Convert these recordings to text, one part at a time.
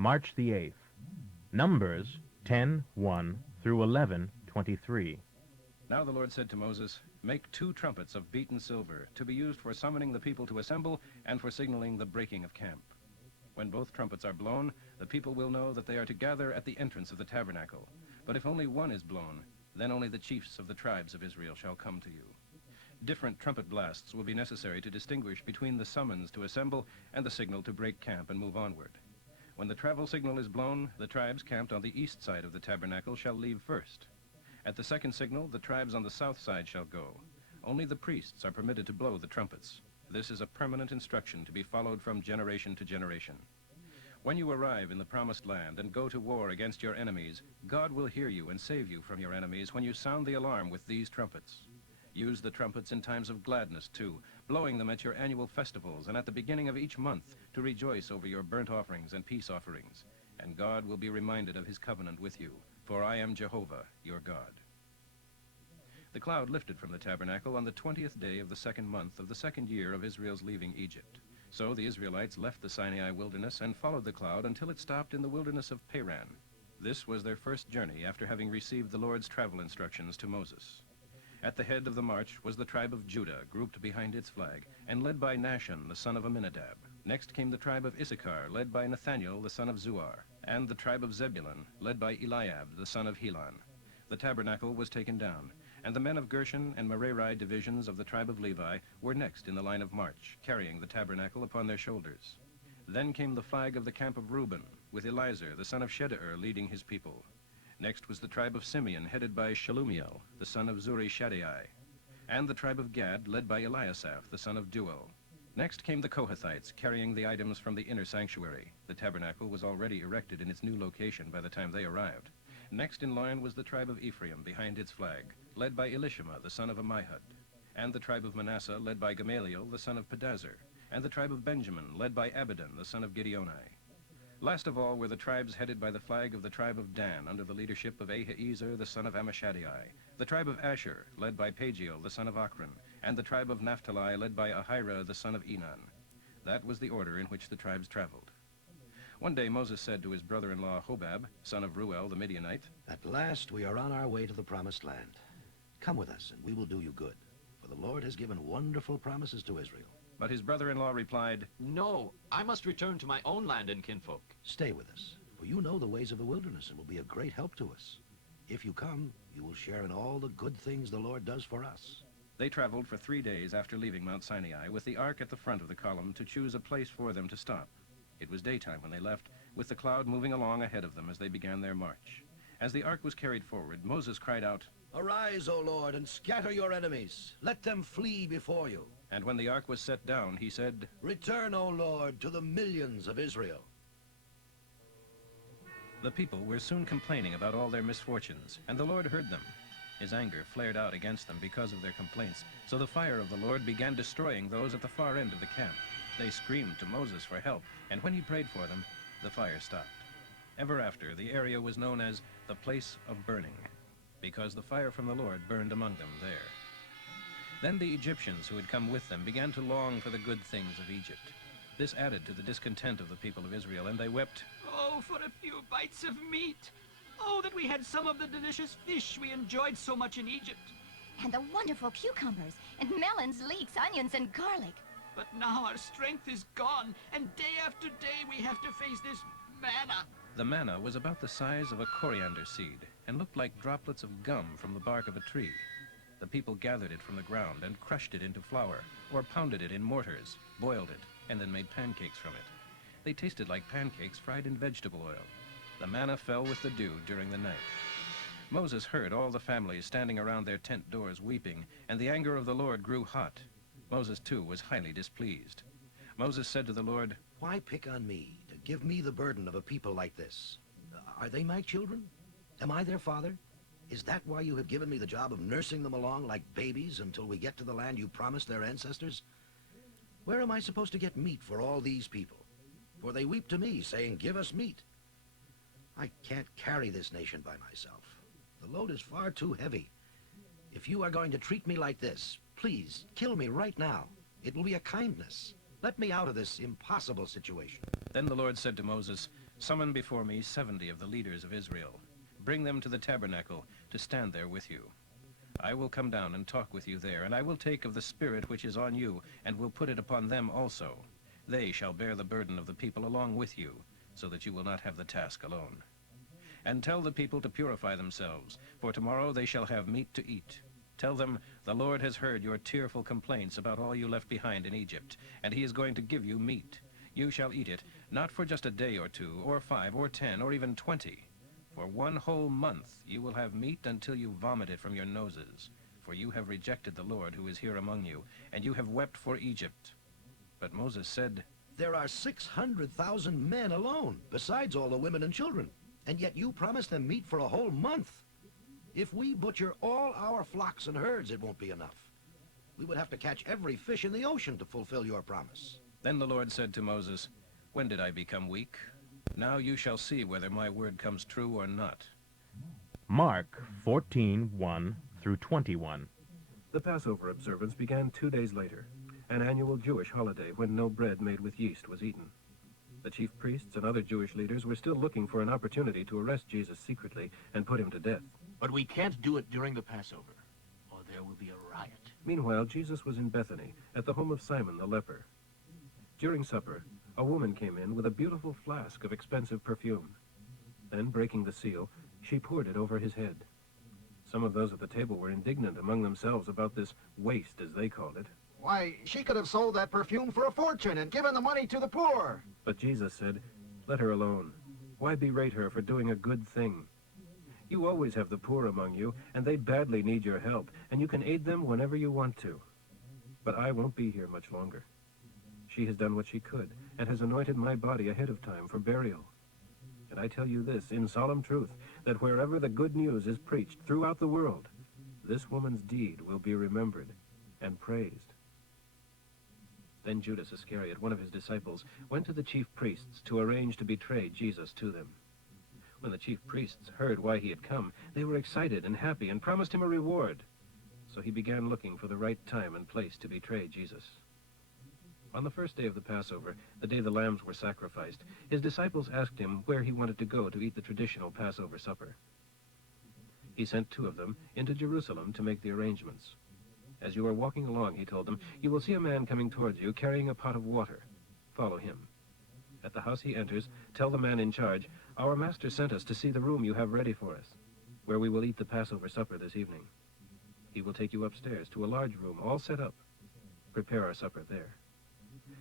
March the 8th. Numbers 10:1 through 11:23. Now the Lord said to Moses, "Make 2 trumpets of beaten silver, to be used for summoning the people to assemble and for signaling the breaking of camp. When both trumpets are blown, the people will know that they are to gather at the entrance of the tabernacle. But if only one is blown, then only the chiefs of the tribes of Israel shall come to you. Different trumpet blasts will be necessary to distinguish between the summons to assemble and the signal to break camp and move onward. When the travel signal is blown, the tribes camped on the east side of the tabernacle shall leave first. At the second signal, the tribes on the south side shall go. Only the priests are permitted to blow the trumpets. This is a permanent instruction to be followed from generation to generation. When you arrive in the promised land and go to war against your enemies, God will hear you and save you from your enemies when you sound the alarm with these trumpets. Use the trumpets in times of gladness, too, blowing them at your annual festivals and at the beginning of each month to rejoice over your burnt offerings and peace offerings. And God will be reminded of his covenant with you, for I am Jehovah, your God." The cloud lifted from the tabernacle on the 20th day of the 2nd month of the 2nd year of Israel's leaving Egypt. So the Israelites left the Sinai wilderness and followed the cloud until it stopped in the wilderness of Paran. This was their first journey after having received the Lord's travel instructions to Moses. At the head of the march was the tribe of Judah, grouped behind its flag, and led by Nahshon, the son of Amminadab. Next came the tribe of Issachar, led by Nathaniel, the son of Zuar, and the tribe of Zebulun, led by Eliab, the son of Helon. The tabernacle was taken down, and the men of Gershon and Merari divisions of the tribe of Levi were next in the line of march, carrying the tabernacle upon their shoulders. Then came the flag of the camp of Reuben, with Elizur, the son of Shedeur, leading his people. Next was the tribe of Simeon, headed by Shelumiel, the son of Zuri-Shaddai, and the tribe of Gad, led by Eliasaph, the son of Duel. Next came the Kohathites, carrying the items from the inner sanctuary. The tabernacle was already erected in its new location by the time they arrived. Next in line was the tribe of Ephraim, behind its flag, led by Elishama, the son of Ammihud, and the tribe of Manasseh, led by Gamaliel, the son of Pedazur, and the tribe of Benjamin, led by Abidan, the son of Gideoni. Last of all were the tribes headed by the flag of the tribe of Dan, under the leadership of Ahiezer, the son of Ammishaddai, the tribe of Asher, led by Pagiel, the son of Ochran, and the tribe of Naphtali, led by Ahira, the son of Enan. That was the order in which the tribes traveled. One day Moses said to his brother-in-law Hobab, son of Ruel the Midianite, "At last we are on our way to the promised land. Come with us, and we will do you good, for the Lord has given wonderful promises to Israel." But his brother-in-law replied, "No, I must return to my own land and kinfolk." "Stay with us, for you know the ways of the wilderness and will be a great help to us. If you come, you will share in all the good things the Lord does for us." They traveled for 3 days after leaving Mount Sinai, with the ark at the front of the column to choose a place for them to stop. It was daytime when they left, with the cloud moving along ahead of them as they began their march. As the ark was carried forward, Moses cried out, "Arise, O Lord, and scatter your enemies. Let them flee before you. and when the ark was set down, he said, Return, O Lord, to the millions of Israel." The people were soon complaining about all their misfortunes, and the Lord heard them. His anger flared out against them because of their complaints, so the fire of the Lord began destroying those at the far end of the camp. They screamed to Moses for help, and when he prayed for them, the fire stopped. Ever after, the area was known as the place of burning, because the fire from the Lord burned among them there. Then the Egyptians who had come with them began to long for the good things of Egypt. This added to the discontent of the people of Israel, and they wept, "Oh, for a few bites of meat! Oh, that we had some of the delicious fish we enjoyed so much in Egypt! And the wonderful cucumbers, and melons, leeks, onions, and garlic. But now our strength is gone, and day after day we have to face this manna." The manna was about the size of a coriander seed and looked like droplets of gum from the bark of a tree. The people gathered it from the ground and crushed it into flour, or pounded it in mortars, boiled it, and then made pancakes from it. They tasted like pancakes fried in vegetable oil. The manna fell with the dew during the night. Moses heard all the families standing around their tent doors weeping, and the anger of the Lord grew hot. Moses, too, was highly displeased. Moses said to the Lord, "Why pick on me to give me the burden of a people like this? Are they my children? Am I their father? Is that why you have given me the job of nursing them along like babies until we get to the land you promised their ancestors? Where am I supposed to get meat for all these people? For they weep to me, saying, 'Give us meat.' I can't carry this nation by myself. The load is far too heavy. If you are going to treat me like this, please kill me right now. It will be a kindness. Let me out of this impossible situation." Then the Lord said to Moses, Summon before me 70 of the leaders of Israel. Bring them to the tabernacle to stand there with you. I will come down and talk with you there, and I will take of the Spirit which is on you, and will put it upon them also. They shall bear the burden of the people along with you, so that you will not have the task alone. And tell the people to purify themselves, for tomorrow they shall have meat to eat. Tell them, the Lord has heard your tearful complaints about all you left behind in Egypt, and he is going to give you meat. You shall eat it, not for just a day or 2, or 5, or 10, or even 20. For 1 whole month you will have meat until you vomit it from your noses. For you have rejected the Lord who is here among you, and you have wept for Egypt. But Moses said, There are 600,000 men alone, besides all the women and children. And yet you promise them meat for a whole month. If we butcher all our flocks and herds, it won't be enough. We would have to catch every fish in the ocean to fulfill your promise. Then the Lord said to Moses, When did I become weak? Now you shall see whether my word comes true or not. Mark 14:1 through 21. The Passover observance began 2 days later, an annual Jewish holiday when no bread made with yeast was eaten. The chief priests and other Jewish leaders were still looking for an opportunity to arrest Jesus secretly and put him to death. But we can't do it during the Passover, or there will be a riot. Meanwhile, Jesus was in Bethany, at the home of Simon the leper. During supper, a woman came in with a beautiful flask of expensive perfume. Then, breaking the seal, she poured it over his head. Some of those at the table were indignant among themselves about this waste, as they called it. Why, she could have sold that perfume for a fortune and given the money to the poor. But Jesus said, Let her alone. Why berate her for doing a good thing? You always have the poor among you, and they badly need your help, and you can aid them whenever you want to. But I won't be here much longer. She has done what she could, and has anointed my body ahead of time for burial. And I tell you this, in solemn truth, that wherever the good news is preached throughout the world, this woman's deed will be remembered and praised. Then Judas Iscariot, one of his disciples, went to the chief priests to arrange to betray Jesus to them. When the chief priests heard why he had come, they were excited and happy and promised him a reward. So he began looking for the right time and place to betray Jesus. On the first day of the Passover, the day the lambs were sacrificed, his disciples asked him where he wanted to go to eat the traditional Passover supper. He sent 2 of them into Jerusalem to make the arrangements. As you are walking along, he told them, you will see a man coming towards you carrying a pot of water. Follow him. At the house he enters, tell the man in charge, Our master sent us to see the room you have ready for us, where we will eat the Passover supper this evening. He will take you upstairs to a large room all set up. Prepare our supper there.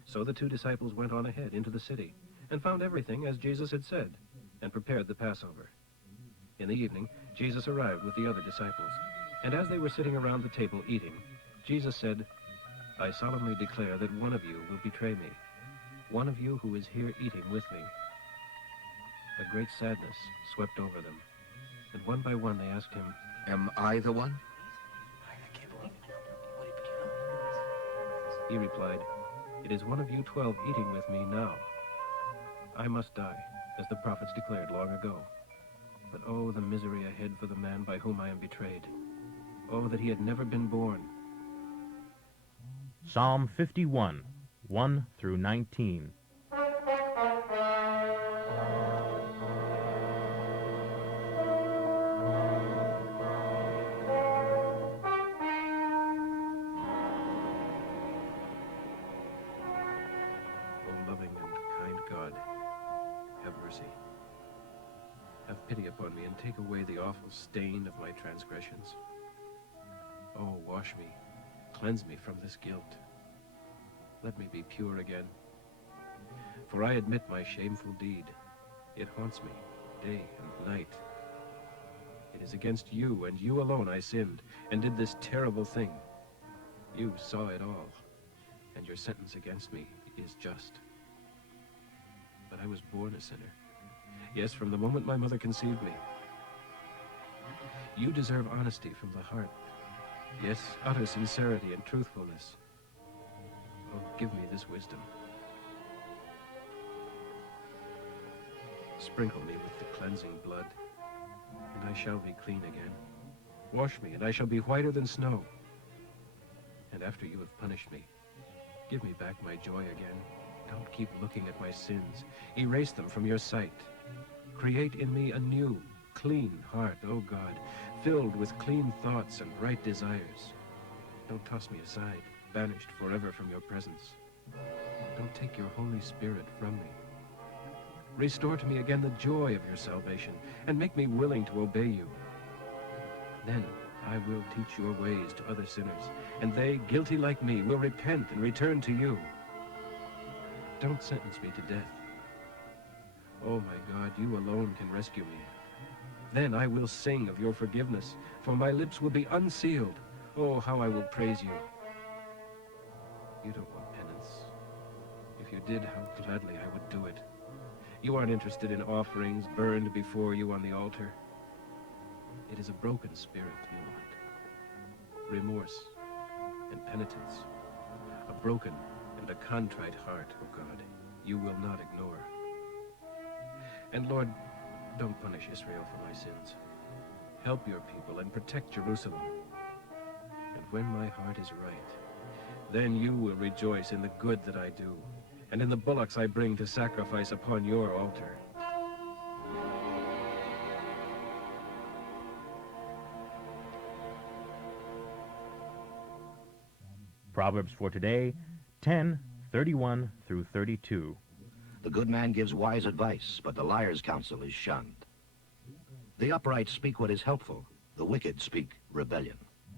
So the 2 disciples went on ahead into the city, and found everything as Jesus had said, and prepared the Passover. In the evening, Jesus arrived with the other disciples, and as they were sitting around the table eating, Jesus said, I solemnly declare that one of you will betray me, one of you who is here eating with me. A great sadness swept over them, and one by one they asked him, Am I the one? He replied, It is one of you 12 eating with me now. I must die, as the prophets declared long ago. But oh, the misery ahead for the man by whom I am betrayed. Oh, that he had never been born. Psalm 51, 1 through 19. Have pity upon me and take away the awful stain of my transgressions. Oh, wash me, cleanse me from this guilt. Let me be pure again. For I admit my shameful deed. It haunts me day and night. It is against you and you alone I sinned and did this terrible thing. You saw it all, and your sentence against me is just. But I was born a sinner. Yes, from the moment my mother conceived me. You deserve honesty from the heart. Yes, utter sincerity and truthfulness. Oh, give me this wisdom. Sprinkle me with the cleansing blood, and I shall be clean again. Wash me, and I shall be whiter than snow. And after you have punished me, give me back my joy again. Don't keep looking at my sins. Erase them from your sight. Create in me a new, clean heart, O God, filled with clean thoughts and right desires. Don't toss me aside, banished forever from your presence. Don't take your Holy Spirit from me. Restore to me again the joy of your salvation, and make me willing to obey you. Then I will teach your ways to other sinners, and they, guilty like me, will repent and return to you. Don't sentence me to death. Oh my God, you alone can rescue me. Then I will sing of your forgiveness, for my lips will be unsealed. Oh, how I will praise you. You don't want penance. If you did, how gladly I would do it. You aren't interested in offerings burned before you on the altar. It is a broken spirit you want. Remorse and penitence. A broken and a contrite heart, O God, you will not ignore. And Lord, don't punish Israel for my sins. Help your people and protect Jerusalem. And when my heart is right, then you will rejoice in the good that I do, and in the bullocks I bring to sacrifice upon your altar. Proverbs for today, 10:31 through 32. The good man gives wise advice, but the liar's counsel is shunned. The upright speak what is helpful, the wicked speak rebellion.